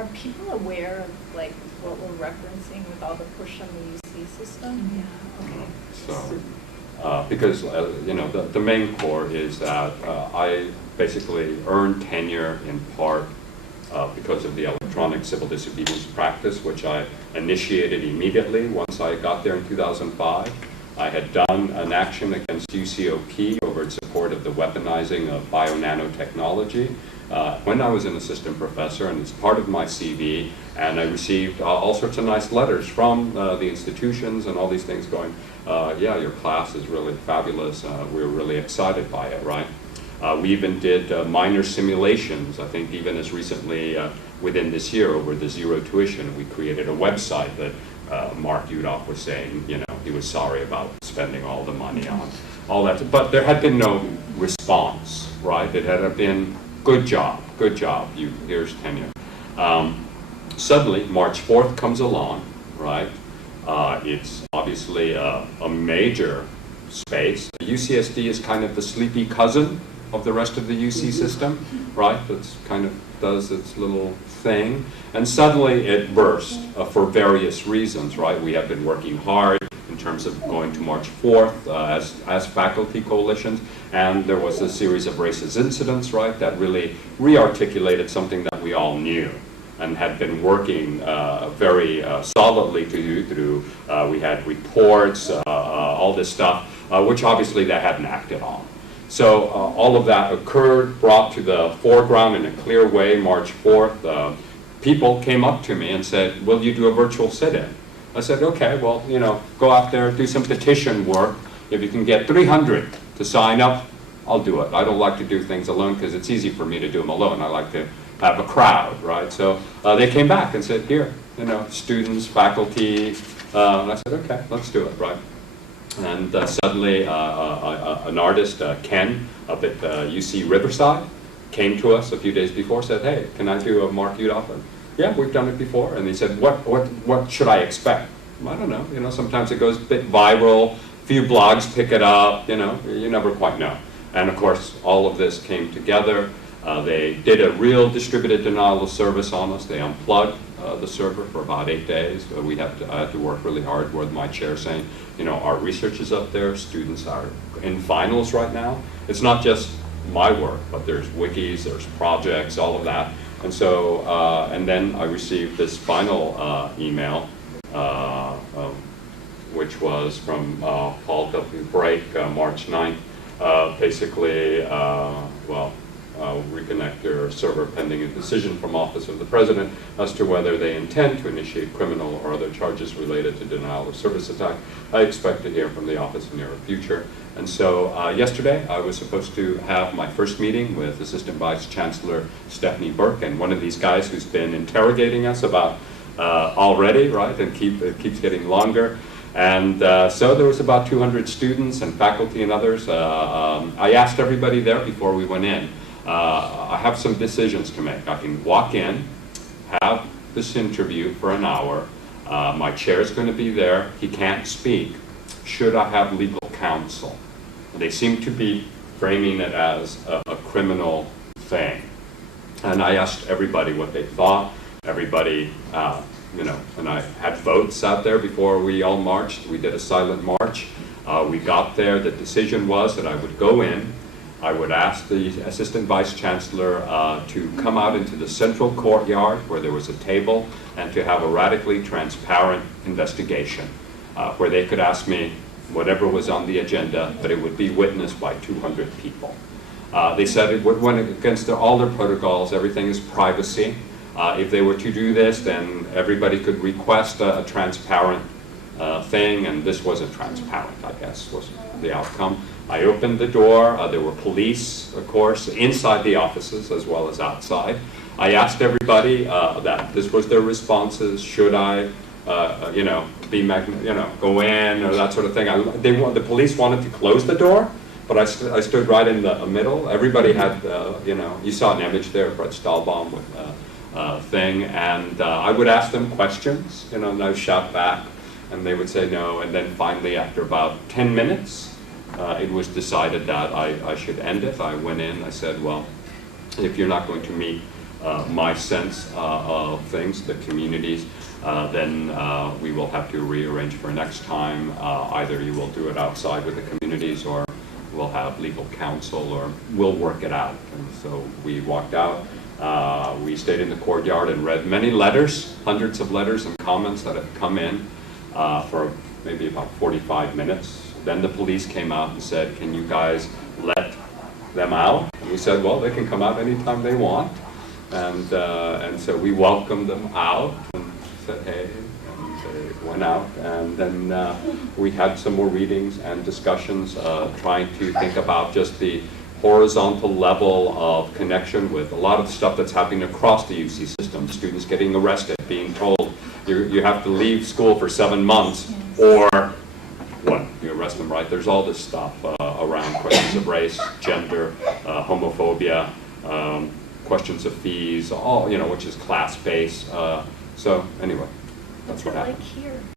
Are people aware of like what we're referencing with all the push on the UC system? Yeah. Okay. So, because you know, the main core is that I basically earned tenure in part because of the electronic civil disobedience practice, which I initiated immediately once I got there in 2005. I had done an action against UCOP over its support of the weaponizing of bio-nanotechnology when I was an assistant professor, and it's part of my CV, and I received all sorts of nice letters from the institutions and all these things going, yeah, your class is really fabulous, we're really excited by it, right? We even did minor simulations, I think even as recently within this year over the zero tuition. We created a website that Mark Udoff was saying, you know, he was sorry about spending all the money on all that. But there had been no response, right? It had been, good job, here's tenure. Suddenly, March 4th comes along, right? It's obviously a major space. UCSD is kind of the sleepy cousin of the rest of the UC system, right? That's kind of does its little thing. And suddenly it burst for various reasons, right? We have been working hard in terms of going to March 4th as faculty coalitions, and there was a series of racist incidents, right, that really re-articulated something that we all knew and had been working very solidly to do through, we had reports, all this stuff, which obviously they hadn't acted on. So all of that occurred, brought to the foreground in a clear way, March 4th. People came up to me and said, will you do a virtual sit-in? I said, okay, well, you know, go out there, do some petition work. If you can get 300 to sign up, I'll do it. I don't like to do things alone because it's easy for me to do them alone. I like to have a crowd, right? So they came back and said, here, you know, students, faculty. And I said, okay, let's do it, right? And suddenly an artist, Ken, up at UC Riverside, came to us a few days before, said, hey, can I do a Mark Udoff? Yeah, we've done it before. And he said, what should I expect? I don't know, you know, sometimes it goes a bit viral, few blogs pick it up, you know, you never quite know. And of course, all of this came together. They did a real distributed denial of service on us. They unplugged the server for about 8 days. I had to work really hard with my chair saying, you know, our research is up there, students are in finals right now. It's not just my work, but there's wikis, there's projects, all of that. And so, and then I received this final email, which was from Paul W. Brake, March 9th. Basically, reconnect your server pending a decision from Office of the President as to whether they intend to initiate criminal or other charges related to denial of service attack. I expect to hear from the office in the near future. And so yesterday I was supposed to have my first meeting with Assistant Vice Chancellor Stephanie Burke, and one of these guys who's been interrogating us about already, right, and it keeps getting longer. And so there was about 200 students and faculty and others. I asked everybody there before we went in, I have some decisions to make. I can walk in, have this interview for an hour. My chair is going to be there. He can't speak. Should I have legal counsel? They seem to be framing it as a criminal thing. And I asked everybody what they thought. Everybody, you know, and I had votes out there before we all marched. We did a silent march. We got there. The decision was that I would go in. I would ask the Assistant Vice Chancellor to come out into the central courtyard where there was a table and to have a radically transparent investigation where they could ask me whatever was on the agenda, but it would be witnessed by 200 people. They said it went against all their protocols. Everything is privacy. If they were to do this, then everybody could request a transparent thing, and this wasn't transparent, I guess, was the outcome. I opened the door. There were police, of course, inside the offices as well as outside. I asked everybody that this was their responses. Should I, you know, go in or that sort of thing? The police wanted to close the door, but I stood right in the middle. Everybody had, you know, you saw an image there, Brett Stahlbaum with thing, and I would ask them questions, you know, and I would shout back, and they would say no, and then finally, after about 10 minutes, it was decided that I should end it. I went in, I said, well, if you're not going to meet my sense of things, the communities, then we will have to rearrange for next time. Either you will do it outside with the communities, or we'll have legal counsel, or we'll work it out. And so we walked out. We stayed in the courtyard and read many letters, hundreds of letters and comments that have come in for maybe about 45 minutes. Then the police came out and said, can you guys let them out? And we said, well, they can come out anytime they want. And so we welcomed them out and said, hey, and they went out. And then we had some more readings and discussions, trying to think about just the horizontal level of connection with a lot of the stuff that's happening across the UC system. Students getting arrested, being told you have to leave school for 7 months, or what? You arrest them, right? There's all this stuff around questions of race, gender, homophobia, questions of fees, all, which is class-based. So anyway, that's what happened. Like here.